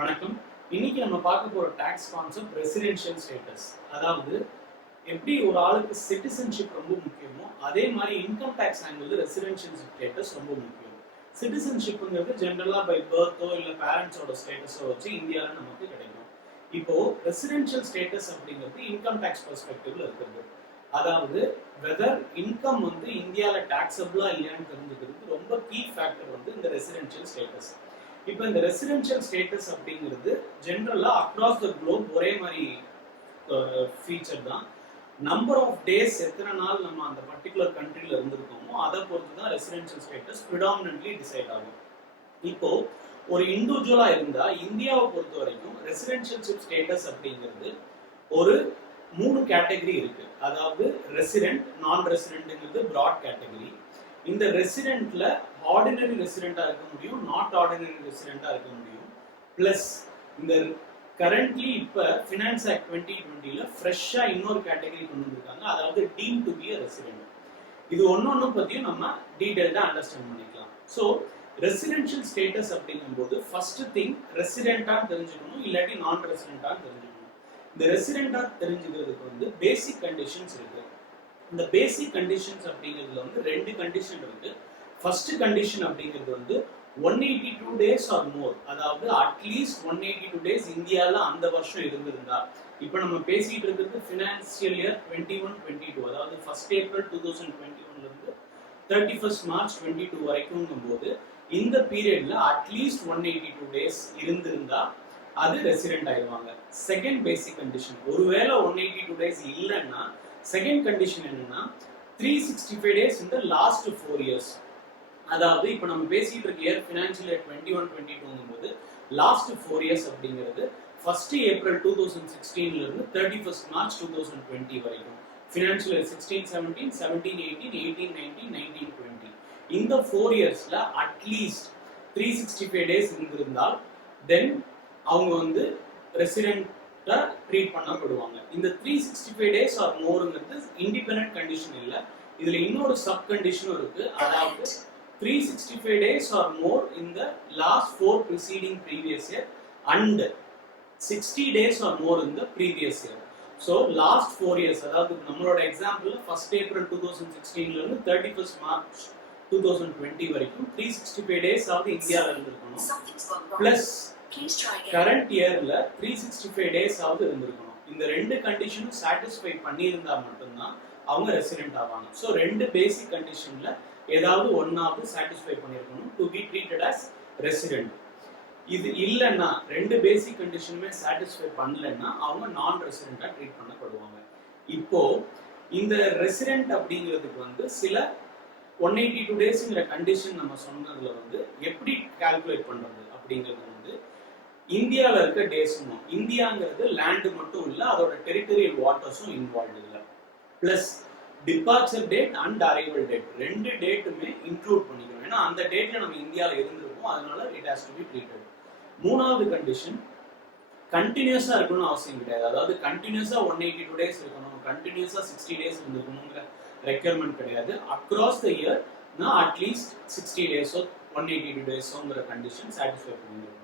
வணக்கம். இன்னைக்கு நம்ம பார்க்க போற டாக்ஸ் கான்செப்ட் ரெசிடென்ஷியல் ஸ்டேட்டஸ். அதாவது எப்படி ஒரு ஆளுக்கு சிட்டிசன்ஷிப் ரொம்ப முக்கியமோ அதே மாதிரி income tax angle residential status ரொம்ப முக்கியம். சிட்டிசன்ஷிப்ங்கிறது ஜென்ரலா பை பர்த்தோ இல்ல பேரண்ட்ஸோட ஸ்டேட்டஸோ வச்சு இந்தியாவில் நமக்கு கிடைக்கும். இப்போ ரெசிடென்ஷியல் ஸ்டேட்டஸ் அப்படிங்கிறது இன்கம் டாக்ஸ் பெர்ஸ்பெக்டிவ்ல இருக்கிறது. அதாவது வெதர் இன்கம் இந்தியாவில் டாக்ஸபிளா இல்லையான்னு தெரிஞ்சுக்கிறதுக்கு ரொம்ப கீ ஃபேக்டர் இந்த ரெசிடென்ஷியல் ஸ்டேட்டஸ். இப்போ இந்த ரெசிடென்ஷியல் ஸ்டேட்டஸ் அப்படிங்கிறது ஜென்ரலா அக்ராஸ் த குளோப் ஒரே மாதிரி ஃபீச்சர் தான். நம்பர் ஆஃப் டேஸ் எத்தனை நாள் நம்ம அந்த பர்டிகுலர் கண்ட்ரியில் இருந்திருக்கோமோ அதை பொறுத்து தான் ரெசிடென்ஷியல் ஸ்டேட்டஸ் ப்ரிடாமினன்ட்லி டிசைட் ஆகும். இப்போ ஒரு இண்டிவிஜுவலா இருந்தா இந்தியாவை பொறுத்த வரைக்கும் ரெசிடென்ஷியல் ஸ்டேட்டஸ் அப்படிங்கிறது ஒரு 3 கேட்டகரி இருக்கு. அதாவது ரெசிடென்ட், நான் ரெசிடென்ட்ங்கிறது பிராட் கேட்டகரி. இந்த ரெசிடென்ட்ல ஆர்டினரி ரெசிடென்ட்டா இருக்க முடியும், நாட் ஆர்டினரி ரெசிடென்ட்டா இருக்க முடியும். பிளஸ் இந்த கரண்ட்லி இப்ப ஃபினான்ஸ் ஆக்ட் 2020ல ஃப்ரெஷ்ஷா இன்னொரு கேட்டகரி கொண்டு வந்திருக்காங்க. அதாவது team to be a resident. இது ஒன்னொன்னு பத்தியும் நம்ம டீடைல்டா அண்டர்ஸ்டாண்ட் பண்ணிக்கலாம். ஸோ ரெசிடென்ஷியல் ஸ்டேட்டஸ் அப்படிங்கும்போது ஃபர்ஸ்ட் திங் ரெசிடென்ட்டா தெரிஞ்சுக்கணும், இல்லாட்டி நான் ரெசிடென்ட்டா தெரிஞ்சுக்கணும். இந்த ரெசிடென்ட்டா தெரிஞ்சுக்கிறதுக்கு பேசிக் கண்டிஷன்ஸ் இருக்கு. இந்த பேசிக் கண்டிஷன்ஸ் அப்படிங்கிறதுல 2 கண்டிஷன் இருக்கு. ஃபர்ஸ்ட் கண்டிஷன் அப்படிங்கிறது 182 டேஸ் ஆர் மோர், அதாவது அட்லீஸ்ட் 182 டேஸ் இந்தியாவில் அந்த வருஷம் இருந்திருந்தா. இப்போ நம்ம பேசிட்டு இருக்கிறது ஃபினான்சியல் இயர் 21-22, அதாவது 1 ஏப்ரல் 2021 இருந்து 31 மார்ச் 22 வரைக்கும் போது இந்த பீரியட்ல அட்லீஸ்ட் 182 டேஸ் இருந்திருந்தா அது ரெசிடென்ட் ஆயிடுவாங்க. செகண்ட் பேசிக் கண்டிஷன், ஒருவேளை 182 டேஸ் இல்லைன்னா செகண்ட் கண்டிஷன் என்னன்னா 365 டேஸ் இந்த லாஸ்ட் 4 இயர்ஸ். அதாவது இப்போ நம்ம பேசிட்டு இருக்க இயர் ஃபினான்ஷியல் இயர் 21-22 போது லாஸ்ட் 4 இயர்ஸ் அப்படிங்கிறது 1 ஏப்ரல் 2016 இருந்து 31 மார்ச் 2020 வரைக்கும். ஃபினான்ஷியல் இயர் 16-17, 17-18, 18-19, 19-20 இந்த 4 இயர்ஸ்ல அட்லீஸ்ட் 365 டேஸ் இருந்திருந்தால் தென் அவங்க ரெசிடென்ட்டா ட்ரீட் பண்ணப்படுவாங்க. இந்த 365 டேஸ் ஆர் மோர்ங்கிறது இண்டிபெண்டன்ட் கண்டிஷன் இல்ல, இதுல இன்னொரு சப் கண்டிஷனும் இருக்கு. அதாவது 365 days or more in the last 4 preceding previous year and 60 days or more in the previous year. So last 4 years, அதாவது நம்மளோட எக்ஸாம்பிள் 1 ஏப்ரல் 2016 இருந்து 31 மார்ச் 2020 வரைக்கும் 365 days ஆவது இந்தியாவில் இருந்திருக்கணும். பிளஸ் கரண்ட் இயர்ல 365 days ஆவது இருந்திருக்கணும். இந்த 2 கண்டிஷனும் சாட்டிஸ்ஃபை பண்ணியிருந்தா மட்டும்தான் அவங்க ரெசிடென்ட் ஆவாங்க. ஸோ 2 பேசிக் கண்டிஷன்ல ஏதாவது ஒன்னாவது சாட்டிஸ்ஃபை பண்ணிருக்கணும் to be treated as resident. இது இல்லைன்னா 2 பேசிக் கண்டிஷனுமே சாட்டிஸ்ஃபை பண்ணலன்னா அவங்க நான் ரெசிடென்ட்டா ட்ரீட் பண்ணப்படுவாங்க. இப்போ இந்த ரெசிடென்ட் அப்படிங்கிறதுக்கு சில 182 டேஸ்ங்கிற கண்டிஷன் நம்ம சொன்னதுல எப்படி கால்குலேட் பண்றது அப்படிங்கிறது இந்தியாவில் இருக்க டேஸும், இந்தியாங்கிறது லேண்டு மட்டும் இல்லை, அதோட டெரிட்டரியல் வாட்டர்ஸும் இன்வால்வ் இல்லை. Plus departure date and arrival date 2 டேட்டுமே இன்க்ளூட் பண்ணிக்கிறோம். ஏன்னா அந்த டேட்ல நம்ம இந்தியாவில் இருந்திருக்கோம், அதனால it has to be treated. மூணாவது கண்டிஷன் கண்டினியூஸா இருக்கணும்னு அவசியம் கிடையாது. அதாவது கண்டினியூஸா 182 டேஸ் இருக்கணும், கண்டினியூஸா 60 டேஸ் இருந்திருக்கணுங்கிற ரெக்யர்மெண்ட் கிடையாது. அக்ராஸ் த இயர் நான் அட்லீஸ்ட் 60 டேஸோ 182 டேஸோங்கிற கண்டிஷன் சாட்டிஸ்ஃபை பண்ணிருக்கணும்.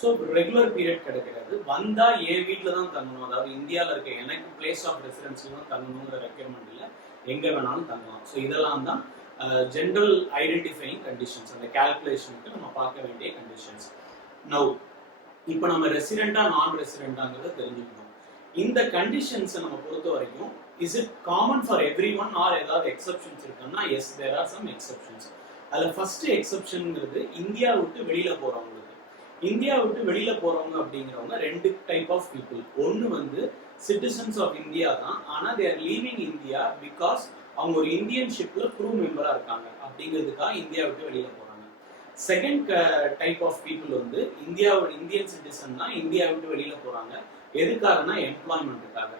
ஸோ ரெகுலர் பீரியட் கிடைக்கிறது. வந்தா என் வீட்டில் தான் தங்கணும், அதாவது இந்தியாவில் இருக்க எனக்கு பிளேஸ் ஆஃப் ரெசிடென்ஸ்ல தான் தங்கணுங்கிற ரெக்யர்மெண்ட் இல்லை, எங்க வேணாலும் தங்கலாம். ஸோ இதெல்லாம் தான் ஜென்ரல் ஐடென்டிஃபையிங் கண்டிஷன்ஸ், அந்த கால்குலேஷனுக்கு நம்ம பார்க்க வேண்டிய கண்டிஷன்ஸ். நவ் இப்போ நம்ம ரெசிடென்ட்டா நான் ரெசிடென்ட்டாங்கிறத தெரிஞ்சுக்கணும். இந்த கண்டிஷன்ஸை நம்ம பொறுத்த வரைக்கும் is it common for every one or ஏதாவது எக்ஸப்ஷன்ஸ் இருக்குன்னா yes, there are some exceptions. அதில் ஃபர்ஸ்ட் எக்ஸப்ஷன்ங்கிறது இந்தியா விட்டு வெளியில போறவங்களுக்கு. இந்தியா விட்டு வெளியில போறவங்க அப்படிங்கிறவங்க 2 டைப் ஆஃப் பீப்புள். ஒன்னு சிட்டிசன்ஸ் ஆஃப் இந்தியா தான், ஆனா they are leaving India because அவங்க ஒரு இந்தியன் ஷிப்ல க்ரூ மெம்பரா இருக்காங்க அப்படிங்கிறதுக்காக இந்தியா விட்டு வெளியில போறாங்க. Second type of people Indian citizen தான், இந்தியா விட்டு வெளியில போறாங்க. எதுக்காகனா எம்ப்ளாய்மெண்ட்டுக்காக.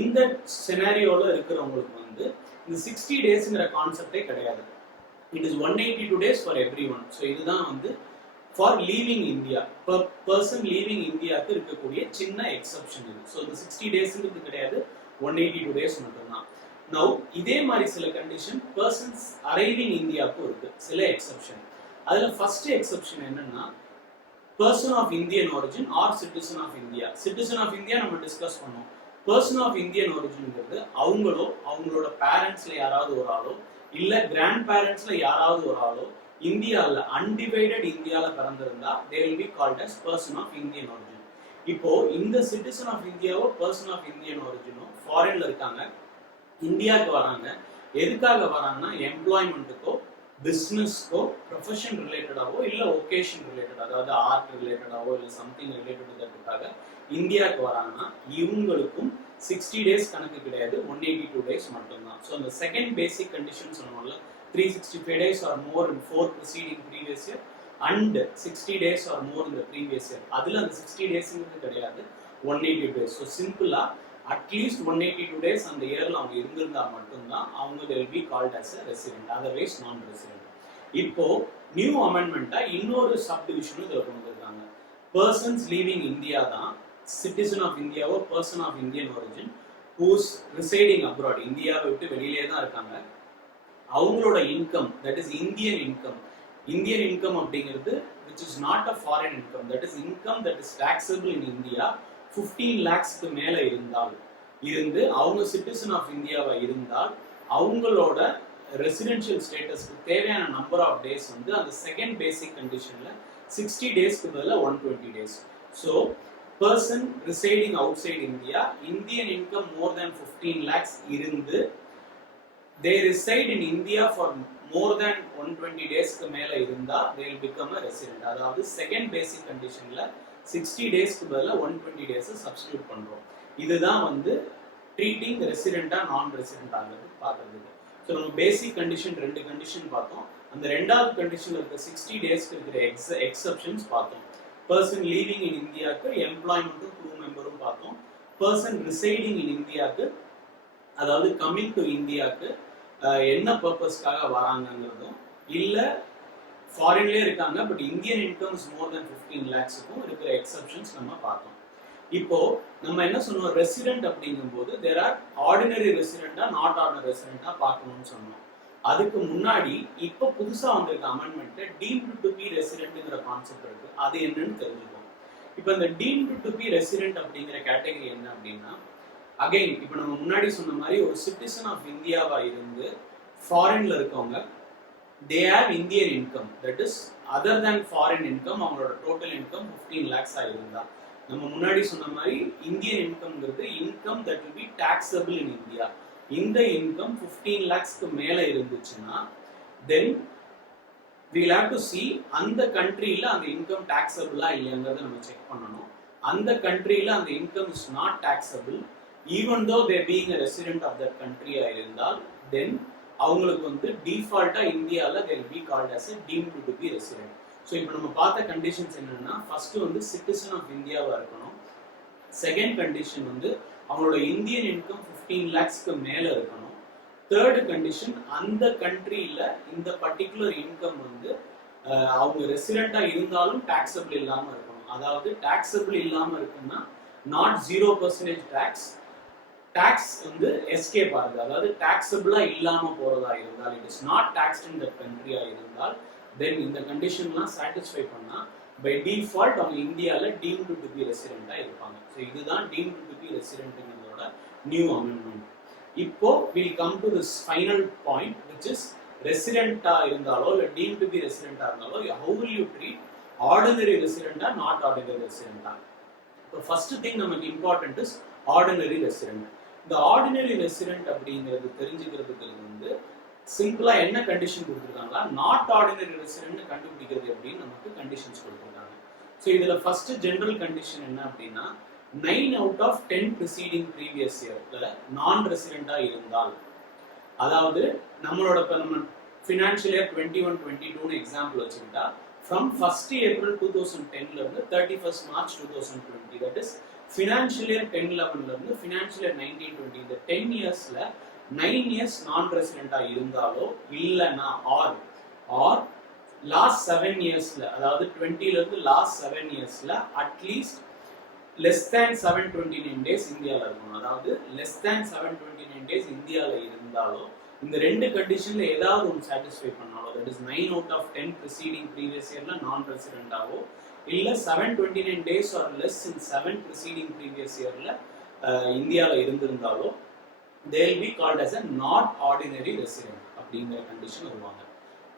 இந்த சினாரியோல இருக்கிறவங்களுக்கு இந்த 60 டேஸ்ங்கிற கான்செப்டே கிடையாது. It is 182 days for every one. So இதுதான் for leaving India, person leaving இந்தியாவுக்கு இருக்கக்கூடிய சின்ன எக்ஸப்ஷன் இது. ஸோ இந்த 60 டேஸ்ங்கிறது கிடையாது, 182 டேஸ் மட்டும்தான். நவ் இதே மாதிரி சில கண்டிஷன் பர்சன்ஸ் அரைவிங் இந்தியாவுக்கும் இருக்கு, சில எக்ஸப்ஷன். அதுல ஃபர்ஸ்ட் எக்ஸப்ஷன் என்னன்னா person of Indian origin or citizen of India. Citizen of India நம்ம டிஸ்கஸ் பண்ணோம். பர்சன் ஆஃப் இந்தியன் ஒரிஜின்ங்கிறது அவங்களோட பேரண்ட்ஸ்ல யாராவது ஒரு ஆளோ இல்ல கிராண்ட் பேரண்ட்ஸ்ல யாராவது ஒரு ஆளோ இந்தியாவில் அன்டிவைடட் இந்தியாவில் பிறந்திருந்தா they will be called as person of Indian origin. இப்போ இந்த சிட்டிசன் ஆஃப் இந்தியாவோ பர்சன் ஆஃப் இந்தியன் ஒரிஜினோ ஃபாரின்ல இருக்காங்க, இந்தியாவுக்கு வராங்க. எதுக்காக வராங்கன்னா எம்ப்ளாய்மெண்ட்டுக்கோ பிஸ்னஸ்க்கோ ப்ரொஃபஷன் ரிலேட்டடாவோ இல்லை ஒகேஷன் ரிலேட்டட், அதாவது ஆர்ட் ரிலேட்டடாவோ இல்லை சம்திங் ரிலேட்டடுக்காக இந்தியாவுக்கு வராங்கன்னா இவங்களுக்கும் 60 டேஸ் கணக்கு கிடையாது, 182 டேஸ் மட்டும்தான். ஸோ அந்த செகண்ட் பேசிக் கண்டிஷன் சொன்னோம்ல, 365 days or more in 4 preceding previous year and 60 days or more in the previous year. அதில் அந்த 60 டேஸ்ங்கிறது கிடையாது, 180 days. ஸோ சிம்பிளா அட்லீஸ்ட் 182 டேஸ் அந்த இயர்ல அவங்க இருந்திருந்தா மட்டும்தான் அவங்க will be called as a resident, otherwise non resident. இப்போ நியூ அமெண்ட்மெண்ட்டா இன்னொரு சப்டிவிஷனும் இதில் கொண்டு வந்திருக்காங்க. பர்சன்ஸ் லீவிங் இந்தியா தான் சிட்டிசன் ஆஃப் இந்தியாவோ person of Indian origin who's residing abroad, இந்தியாவை விட்டு வெளியிலே தான் இருக்காங்க. அவங்களோட income, that is Indian income. Indian income அப்படிங்கிறது which is not a foreign income, that is income that is taxable in India 15 lakhsக்கு மேல இருந்து அவங்க சிட்டிசன் ஆஃப் இந்தியாவா இருந்தால் அவங்களோட ரெசிடென்ஷியல் ஸ்டேட்டஸ்க்கு தேவையான நம்பர் ஆஃப் டேஸ் வந்து அந்த செகண்ட் பேசிக் கண்டிஷன்ல 60 டேஸ்க்கு பதிலாக 120 days. So person residing outside India, Indian income more than 15 lakhs இருந்து they reside in India for more than 120 daysக்கு மேல இருந்தா they will become a resident. அதாவது செகண்ட் பேசிக் கண்டிஷன்ல 60 டேஸ்க்கு பதிலா 120 டேஸ் சப்ஸ்டிட்யூட் பண்றோம். இதுதான் வந்து ட்ரீட்டிங் ரெசிடென்ட்டா நான் ரெசிடென்ட் ஆகிறது பார்க்கறதுக்கு. ஸோ நம்ம பேசிக் கண்டிஷன் 2 கண்டிஷன் பார்த்தோம். அந்த ரெண்டாவது கண்டிஷன்ல இருக்க 60 டேஸ்க்கு இருக்கிற எக்ஸப்ஷன்ஸ் பார்த்தோம். பர்சன் லீவிங் இன் இந்தியாவுக்கு எம்ப்ளாய்மெண்ட்டும் க்ரூ மெம்பரும் பார்த்தோம். பர்சன் ரிசைடிங் இன் இந்தியாவுக்கு, அதாவது கம்மிங் டு இந்தியாவுக்கு என்ன பர்பஸ்க்காக வராங்கிறதும், இல்லை ஃபாரின்லேயே இருக்காங்க but Indian income is more than 15 lakhsக்கும் இருக்கிற எக்ஸப்ஷன்ஸ் நம்ம பார்த்தோம். இப்போ நம்ம என்ன சொன்னோம், ரெசிடென்ட் அப்படிங்கும்போது தேர் ஆர் ஆர்டினரி ரெசிடென்ட்டா நாட் ஆர்டினரி ரெசிடென்ட்டா பார்க்கணும்னு சொன்னோம். அதுக்கு முன்னாடி இப்போ புதுசாக வந்திருக்க அமெண்ட்மெண்ட்ல டீம்டு டு பி ரெசிடென்ட்ங்கிற கான்செப்ட் இருக்கு. அது என்னன்னு தெரிஞ்சுக்கோம். இப்போ இந்த டீம்டு டு பி ரெசிடென்ட் அப்படிங்கிற கேட்டகரி என்ன அப்படின்னா, அகைன் இப்போ நம்ம முன்னாடி சொன்ன மாதிரி ஒரு சிட்டிசன் ஆஃப் இந்தியாவா இருந்து ஃபாரின்ல இருக்கவங்க they have Indian income, that is other than foreign income, அவங்களோட டோட்டல் இன்கம் 15 lakhs இருந்தா, நம்ம முன்னாடி சொன்ன மாதிரி இந்தியன் இன்கம்ங்கிறது income that will be taxable in India. இந்த இன்கம் 15 lakhsக்கு மேல இருந்துச்சுன்னா then we'll have to see அந்த கண்ட்ரியில அந்த இன்கம் டாக்ஸபிளா இல்லையாங்கிறத நம்ம செக் பண்ணணும். அந்த கண்ட்ரியில அந்த income is not taxable even though they being a resident of that country இருந்தால் then அவங்களுக்கு வந்து டிஃபால்ட்டா இந்தியாவில் they will be called as a deemed to be resident. So இப்போ நம்ம பார்த்த கண்டிஷன்ஸ் என்னன்னா, ஃபர்ஸ்ட் வந்து சிட்டிசன் ஆஃப் இந்தியாவா இருக்கணும். செகண்ட் கண்டிஷன் வந்து அவங்களோட இந்தியன் இன்கம் 15 lakhsக்கு மேல இருக்கணும். தேர்டு கண்டிஷன் அந்த கண்ட்ரியில இந்த பர்டிகுலர் இன்கம் வந்து அவங்க ரெசிடென்ட்டா இருந்தாலும் டாக்ஸபிள் இல்லாம இருக்கணும். அதாவது டாக்ஸபிள் இல்லாம இருக்குன்னா நாட் 0% டாக்ஸ், டாக்ஸ் வந்து எஸ்கேப் ஆகுது, அதாவது டாக்ஸபிளா இல்லாம போறதா இருந்தால், it is not taxed in that கண்ட்ரியா இருந்தால் தென் இந்த கண்டிஷன்லாம் சாட்டிஸ்ஃபை பண்ணா பை டிஃபால்ட் அவங்க இந்தியாவில் டீம்டு டு பி ரெசிடென்ட்டா இருப்பாங்க. ஸோ இதுதான் டீம்டு டு பி ரெசிடென்ட்ங்கிறதோட நியூ அமெண்ட்மெண்ட். இப்போ will come to this final point which is ரெசிடென்ட்டா இருந்தாலோ இல்லை டீம்டு டு பி ரெசிடென்ட்டா இருந்தாலோ how will you treat ordinary ரெசிடென்ட்டா நாட் ஆர்டினரி ரெசிடென்ட்டா. இப்போ ஃபர்ஸ்ட் திங் நமக்கு இம்பார்ட்டன்ட் இஸ் ஆர்டினரி ரெசிடென்ட். இந்த ஆர்டினரி ரெசிடென்ட் அப்படிங்கிறது தெரிஞ்சுக்கிறதுக்கு வந்து சிம்பிளா என்ன கண்டிஷன் கொடுத்துருக்காங்களா, நாட் ஆர்டினரி ரெசிடென்ட் கண்டுபிடிக்கிறது அப்படின்னு நமக்கு கண்டிஷன்ஸ் கொடுத்துருக்காங்க. ஸோ இதுல ஃபர்ஸ்ட் ஜெனரல் கண்டிஷன் என்ன அப்படின்னா, 9 out of 10 preceding previous yearல நான் ரெசிடென்ட்டா இருந்தால், அதாவது நம்மளோட இப்போ நம்ம ஃபினான்ஷியல் இயர் 21-22 எக்ஸாம்பிள் வச்சுக்கிட்டா ஃப்ரம் 1st April 2010 இருந்து 31st March 2020, that is financial year 10-11 இருந்து ஃபினான்ஷியல் இயர் 19-20, இந்த 10 இயர்ஸ்ல 9 years நான் ரெசிடென்ட்டா இருந்தாலோ இல்லைன்னா ஆர் லாஸ்ட் 7 yearsல, அதாவது 20ல இருந்து last 7 yearsல at least less than 729 days இந்தியாவில் இருக்கணும். அதாவது less than 729 days இந்தியாவில் இருந்தாலோ இந்த ரெண்டு கண்டிஷன்ல ஏதாவது ஒன்று சாட்டிஸ்ஃபை பண்ணாலோ, that is 9 out of 10 preceding previous இயர்ல நான் ரெசிடென்டாவோ, இல்ல 729 days or less in 7 preceding previous yearல இந்தியாவில் இருந்திருந்தாலோ, they will be called as a not ordinary resident அப்படிங்கிற கண்டிஷன் வருவாங்க.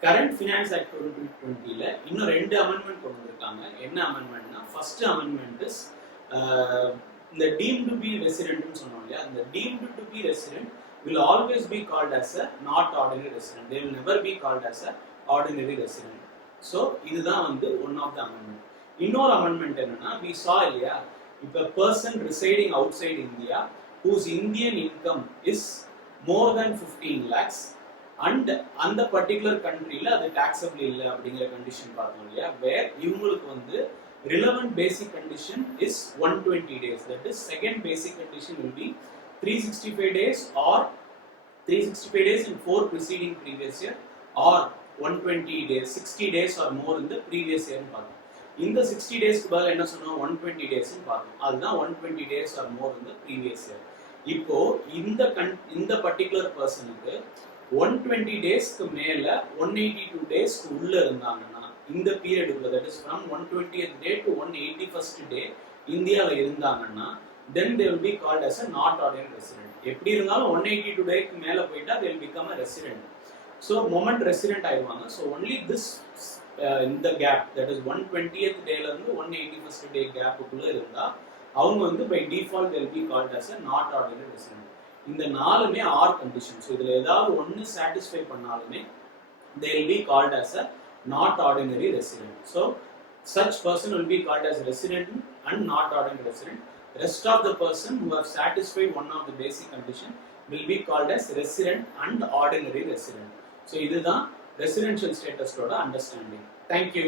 கரண்ட் ஃபினான்ஸ் ஆக்ட் 2020ல இன்னும் 2 அமெண்ட்மெண்ட் கொண்டு வந்திருக்காங்க. என்ன அமெண்ட்மெண்ட்னா, ஃபர்ஸ்ட் அமெண்ட்மெண்ட் இஸ் இந்த டீம்டு டு பி ரெசிடென்ட்னு சொன்னோம் இல்லையா, அந்த deemed to be resident will always be called as a not ordinary resident. They will never be called as a ordinary resident. So இதுதான் வந்து one of the amendment. இன்னொரு amendment என்னன்னா, we saw இல்லையா, if a person residing outside India whose Indian income is more than 15 lakhs and அந்த particular countryல அது taxable இல்லை அப்படிங்கிற condition பார்த்தோம் இல்லையா, where இவங்களுக்கு வந்து relevant basic condition is 120 days. That is, second basic condition will be 365 days or 365 days in 4 preceding previous year or 120 days, 60 days or more in the previous year னு பார்த்தோம். இந்த 60 days க்கு பதிலா என்ன சொன்னோம், 120 days னு பார்த்தோம். அதுதான் 120 days or more in the previous year. இப்போ இந்த பர்టిక్యులர் பர்சனுக்கு 120 டேஸ்க்கு மேல 182 டேஸ்க்கு உள்ள இருந்தாங்கன்னா, இந்த பீரியடுக்குள்ள, that is from 120th day to 181st day இந்தியாவில் இருந்தாங்கன்னா, then they will be called as a not ordinary resident. எப்படி இருந்தாலும் 182 டேக்கு மேல போயிட்டா they will become a resident. So moment resident ஆயிடுவாங்க. So only this இந்த கேப், that is 120th டேல இருந்து 181st day கேப்புக்குள்ள இருந்தா அவங்க வந்து by default they will be called as a not ordinary resident. இந்த நாலுமே ஆர் கண்டிஷன். ஸோ இதுல ஏதாவது ஒன்று சாட்டிஸ்ஃபை பண்ணாலுமே they will be called as a not ordinary resident. So such person will be called as resident and not ordinary resident. Rest of the person who have satisfied one of the basic condition will be called as resident and ordinary resident. So இதுதான் residential status ஓட understanding. Thank you.